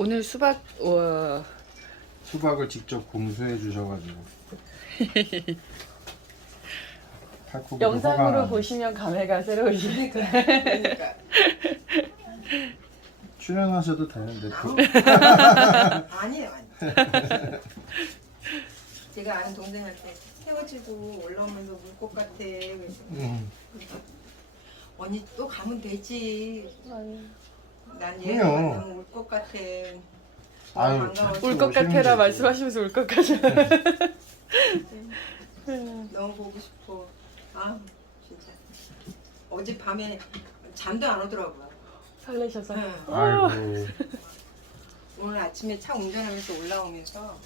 오늘 수박 와 수박을 직접 공수해 주셔가지고. 영상으로 호강. 보시면 감회가 새로우시. 그러니까 출연하셔도 되는데. 그- 아니에요 아니. 제가 아는 동생한테 헤어지고 올라오면서 울것 같아. 그래서 음. 언니 또 가면 되지. 난얘 그래요. 만나면 울것 같아. 아유, 반가워서 울 것 오시면 같아라. 말씀하시면서 울 것 같아. 너무 보고 싶어. 아 진짜 어제 밤에 잠도 안 오더라고요. 설레셔서. 응. 아이고. 오늘 아침에 차 운전하면서 올라오면서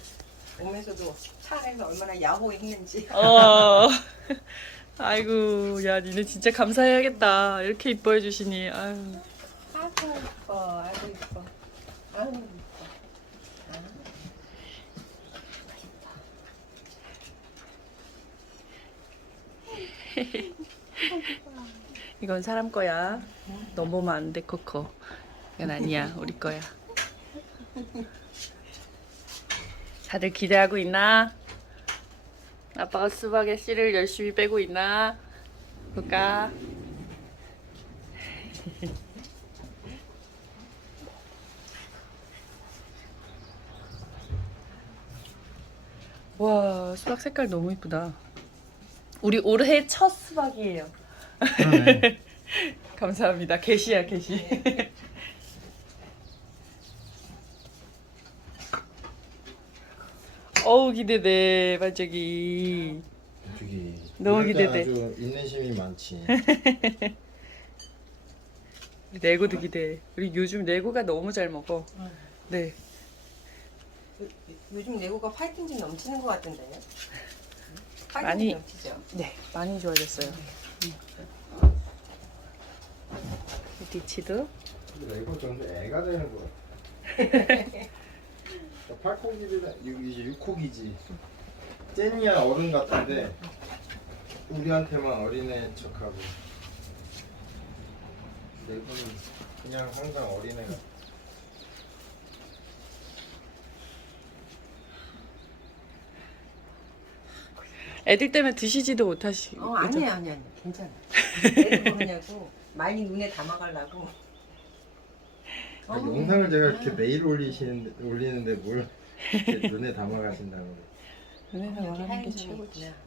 오면서도 차 안에서 얼마나 야호했는지. 어. 아이고 야 니네 진짜 감사해야겠다. 이렇게 이뻐해 주시니. 아유. 아이고 이뻐, 아이고 이뻐, 아이고 이뻐. 이건 사람 거야. 넘보면 안 돼, 코코. 이건 아니야, 우리 거야. 다들 기대하고 있나? 아빠가 수박에 씨를 열심히 빼고 있나? 볼까? 와, 수박 색깔 너무 이쁘다. 우리 올해 첫 수박이에요. 그러네. 감사합니다. 게시야 게시. 어우 기대돼 반짝이. 저기. 너무 기대돼. 아주 인내심이 많지. 레고도 기대. 우리 요즘 레고가 너무 잘 먹어. 응. 네. 요- 요즘 레고가 파이팅 좀 넘치는 것 같은데요? 파이팅 많이- 좀 넘치죠? 네 많이 좋아졌어요. 디치도 레고 정도 애가 되는 거 같아. 팔코기보다 이제 육코기지. 제니야 어른 같은데 우리한테만 어린애 척하고. 레고는 그냥 항상 어린애 같아. 애들 때문에 드시지도 못하시. 어 아니에요 아니 아니 괜찮아. 애들 모르냐고 많이 눈에 담아가려고. 아, 영상을 제가 이렇게 매일 올리시는 올리는데 뭘 이렇게 눈에 담아가신다고. 눈에서 여기 말하는 게 하얀 점이 최고지. 있구나.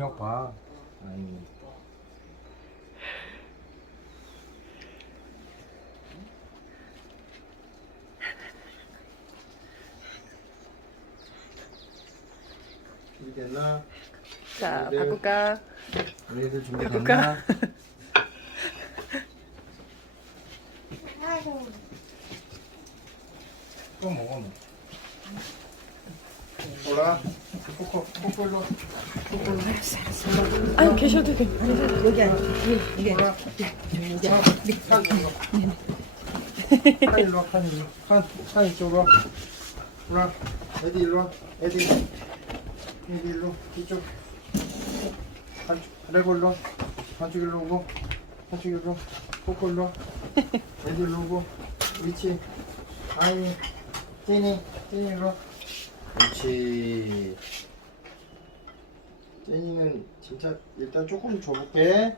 중력 봐. 아니. 준비됐나? 자 네. 바꿀까? 우리들 바꿀까? 준비됐나? 또 먹어 너. 올라. 코코 코코로. 코코로. 아니 계셔도 돼. 여기 아니 이게 올라. 자, 칸 일로. 칸 일로 와, 칸 일로. 칸, 칸 이쪽으로 와. 올라. 에디 일로 와. 에디. 에디 일로. 이쪽. 일로 와. 한쪽 일로 오고. 한쪽 일로. 와. 에디 일로 오고. 위치. 아이. 제니. 제니 일로 와. 그 제니는 진짜 일단 조금 줘볼게.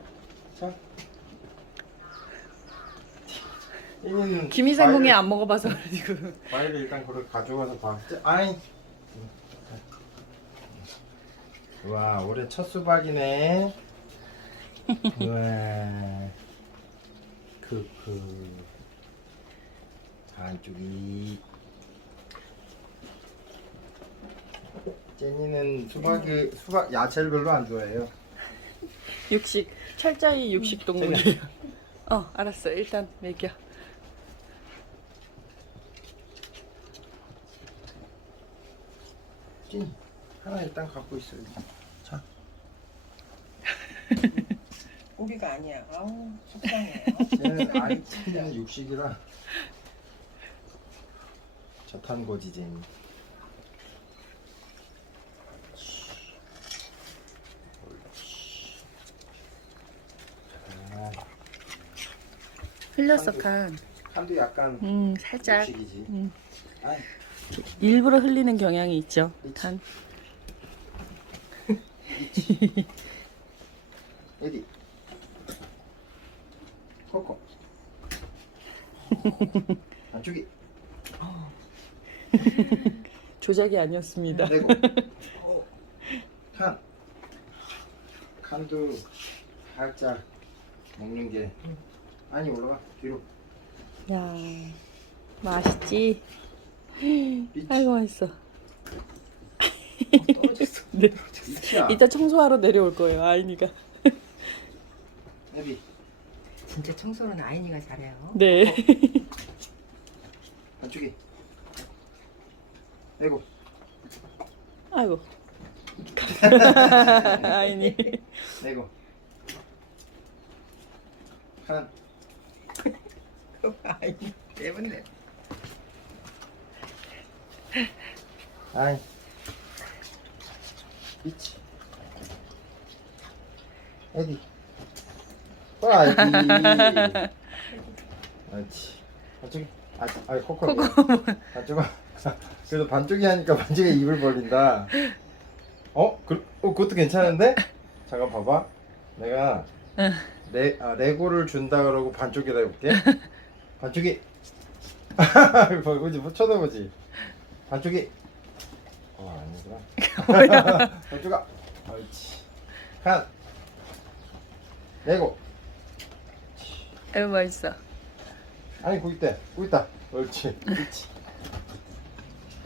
자. 제니는 김이상궁이 과일을- 안 먹어봐서 그리고. 과일을 일단 그걸 가져가서 봐. 자, 아이. 와, 올해 첫 수박이네. 와. 크크. 반쪽이. 제니는 수박이 수박 야채를 별로 안 좋아해요. 육식 철저히 육식 동물이에요. 어 알았어 일단 먹여. 제니 하나 일단 갖고 있어요. 자. 고기가 아니야. 아우 속상해. 얘는 아이 얘는 육식이라 저탄 고지진 흘렸어 칸. 칸도 약간 음 살짝. 육식이지 음. 아이, 일부러 흘리는 경향이 있죠. 칸. 에디 코코 안쪽이 조작이 아니었습니다. 내고 어, 칸 칸도 살짝 먹는 게 아니 올라가 뒤로 야 맛있지. 미치 아이고 맛있어. 떨어졌어. 네. 미치야 이따 청소하러 내려올 거예요 아이니가. 에디 진짜 청소는 아이니가 잘해요. 네. 안쪽이 아이고 아이고. 아이니. 아이고 칸 아이니 때문에. 아이 미치. 와 에디. 그렇지 반쪽이 아, 아 코코. 반쪽아. 그래도 반쪽이 하니까 반쪽에 입을 벌린다. 어? 그, 어 그것도 괜찮은데? 잠깐 봐봐. 내가 레, 아, 레고를 준다 그러고 반쪽에다 해볼게 반쪽이 보지? 못 쳐다보지? 반쪽이 어 아니구나. 반쪽아 옳지. 칸 레고. 아이고 맛있어. 아니 거기 있대 거기 있다. 옳지. 그렇지.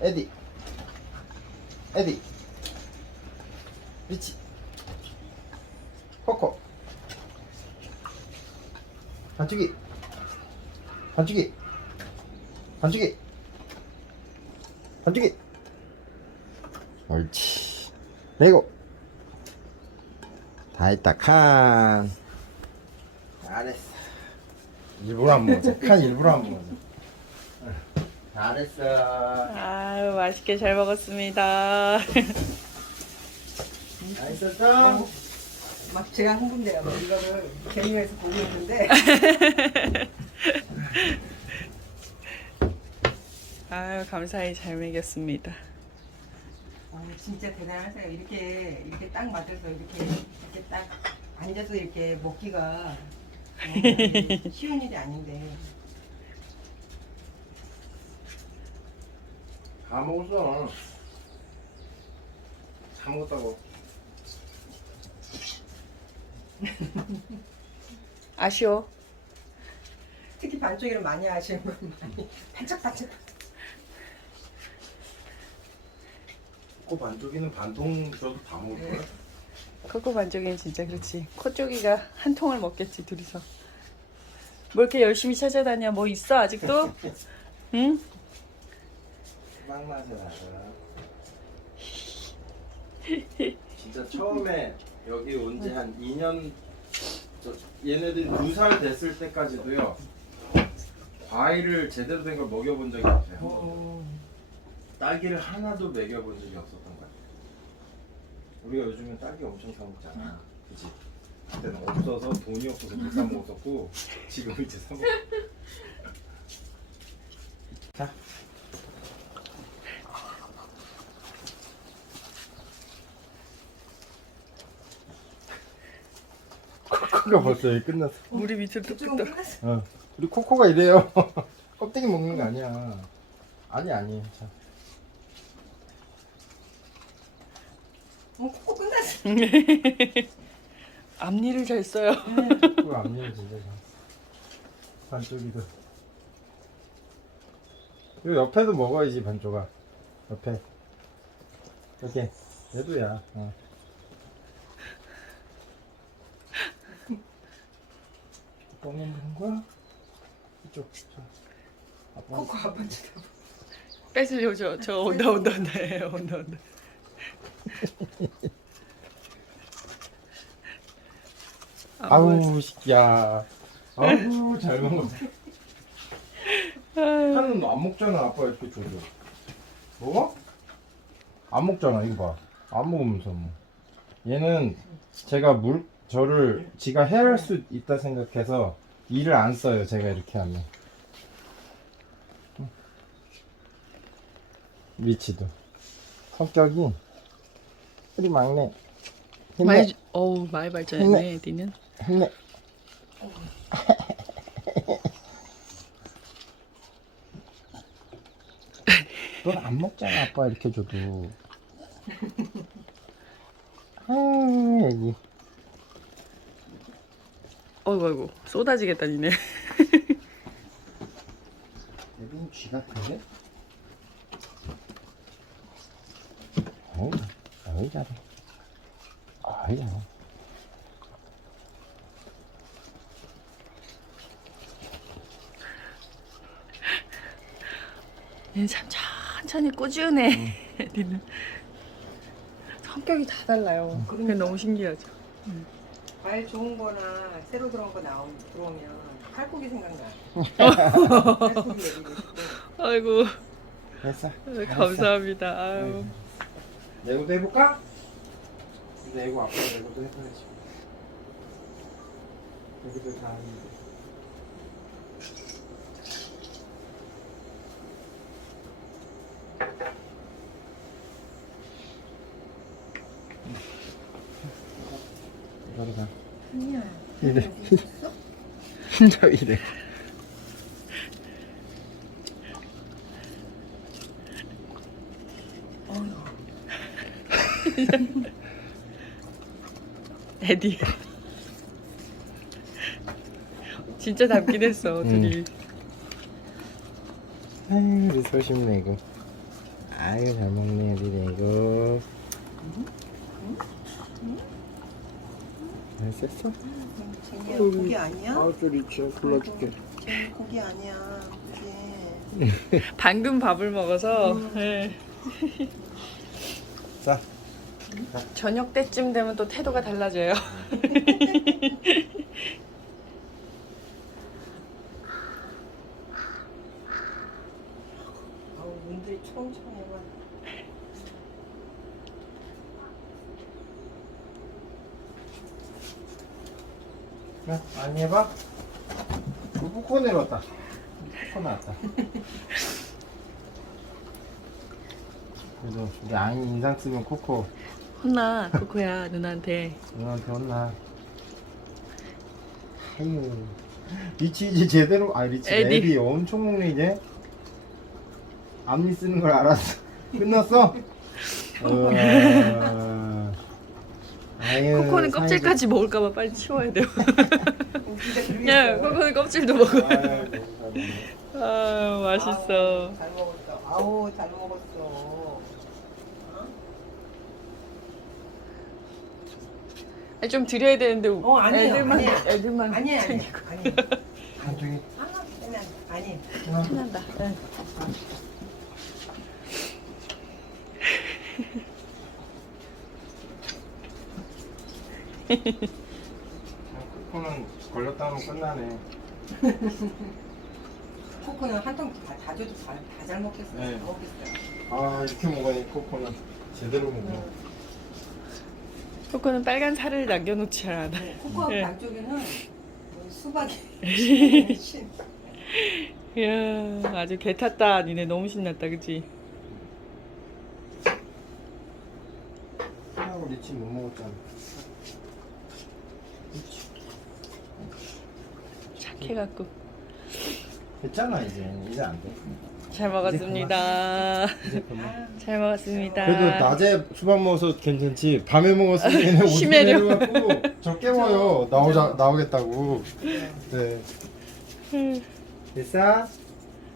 에디. 에디. 미치 코코. 반쪽이 반쪽이. 반쪽이. 반쪽이. 옳지. 레고. 다 했다. 칸. 잘했어. 일부러 안 먹었어. 칸 일부러 안 먹었어. 잘했어. 아유 맛있게 잘 먹었습니다. 잘했었어? 막 제가 흥분돼요. 막 이거를 개미에서 보고 있는데 아유 감사히 잘 먹였습니다. 아, 진짜 대단하세요. 이렇게 이렇게 딱 맞아서 이렇게 이렇게 딱 앉아서 이렇게 먹기가 어, 쉬운 일이 아닌데. 다 먹었어 다 먹었다고 아쉬워. 특히 반쪽이를 많이 하시는 분 많이 반짝반짝. 코 반쪽이는 반통 줘도 다 먹을 거야 코코 반쪽이는 진짜 그렇지. 코 쪽이가 한 통을 먹겠지 둘이서. 뭐 이렇게 열심히 찾아다녀? 뭐 있어 아직도? 응? 막맛에 나가 진짜 처음에 여기 온 지 한 2년 저, 얘네들이 두살 됐을 때까지도요 과일을 제대로 된 걸 먹여본 적이 없어요 한 번도. 어, 딸기를 하나도 먹여본 적이 없었던 것 같아요 우리가 요즘엔 딸기 엄청 사 먹잖아 그치? 그때는 없어서 돈이 없어서 못사 먹었었고 지금 이제 사 먹어 자 코코가 벌써 여기 끝났어 물이 밑으로 그쪽은 뚝뚝. 끝났어. 어. 우리 코코가 이래요 껍데기 먹는 거 아니야 아니 아니 자. 어, 코 끝났어. 앞니를 잘 써요. 그 앞니는 진짜 잘. 반쪽이도. 이 옆에도 먹어야지 반쪽아. 옆에. 이렇게. 얘도야. 어. 뻥에 먹는 거야? 이쪽. 자. 아빠. 코코 아빠 쳐다. 뺏으려고 저, 저 온다 온다 온다 네, 온다 온다. 아우 새끼야. 아우 잘 먹어. 하는 안 먹잖아 아빠 이렇게 줘도. 먹어? 안 먹잖아 이거 봐. 안 먹으면서 뭐. 얘는 제가 물 저를 지가 해할 수 있다 생각해서 일을 안 써요 제가 이렇게 하면. 응. 리치도 성격이 우리 막내 힘내 많이 어우 많이 발전했네 에디는. 힘내 넌 안 먹잖아 아빠 이렇게 줘도 아 여기 어이구 어이구 쏟아지겠다 니네. 여긴 쥐 같은데? 어우 어이 잘해 어이 잘해 얘는 참 천천히 꾸준해. 에디는 성격이 다 달라요. 그게 너무 신기하죠. 과일 좋은 거나 새로 들어온 거 나오, 들어오면 칼국이 생각나. 칼국이 듣고. 아이고 됐어 감사합니다. 아유. 내고도 해볼까? 내고 아빠 내고도 해봐야지 여기도 다 하는데 아니야. 이래. 진짜 이래. 에디. 진짜 닮긴 했어 둘이. 아유 우리 소심네 이거 아유 잘 먹네 우리 이거 맛 있었어? 쟁이야 고기 아니야? 아주 리치야 골라줄게 쟁이 고기 아니야. 그게. 방금 밥을 먹어서 음. 예. 자 저녁 때쯤 되면 또 태도가 달라져요. 아우 문들이 총총해만. 야, 많이 해봐. 코코 내려왔다. 코코 나왔다. 그래도 우리 아이 인상 쓰면 코코 혼나 코코야 누나한테. 누나한테 혼나. 아유. 리치 이제 제대로 아 리치. 애비 엄청 먹네 이제. 앞니 쓰는 걸 알았어. 끝났어? 우와. 아유, 코코는 껍질까지 먹을까봐 빨리 치워야 돼요. 진짜 예. 코코는 껍질도 먹어. 아 맛있어. 잘 먹었어. 아우 잘 먹었어. 아니, 좀 드려야 되는데 어, 아니에요, 애들만 아니에요. 애들만 아니야 아니야 아니야. 한쪽이 하나 빼면 아니. 신난다. 코코는 걸렸다 하면 끝나네. 코코는 한통다 줘도 다잘 먹겠어요. 네. 잘 먹겠어요. 아 이렇게 먹으니 코코는 제대로 먹네. 코코는 빨간 살을 남겨놓지 않아. 코코하고 네. 남쪽에는 뭐 수박이 신. 이야 아주 개 탔다. 니네 너무 신났다, 그치? 하고 리치 못 먹었잖아. 리치. 착 해갖고 됐잖아 이제 이제 안 돼. 잘 먹었습니다. 이제 그만. 잘 먹었습니다. 그래도 낮에 수박 먹어서 괜찮지. 밤에 먹었으면 얘네 오줌 심해려. 내려갖고 저 깨워요. 나오자 나오겠다고. 네. 음, 됐어?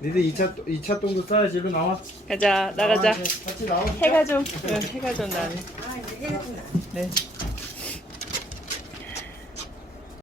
니들 2차 2차 똥도 싸야지. 일로 나와. 가자 나가자. 나와, 이제 같이 나와. 해가 좀 응, 해가 좀 나네. 아 이제 해가 좀 나. 네.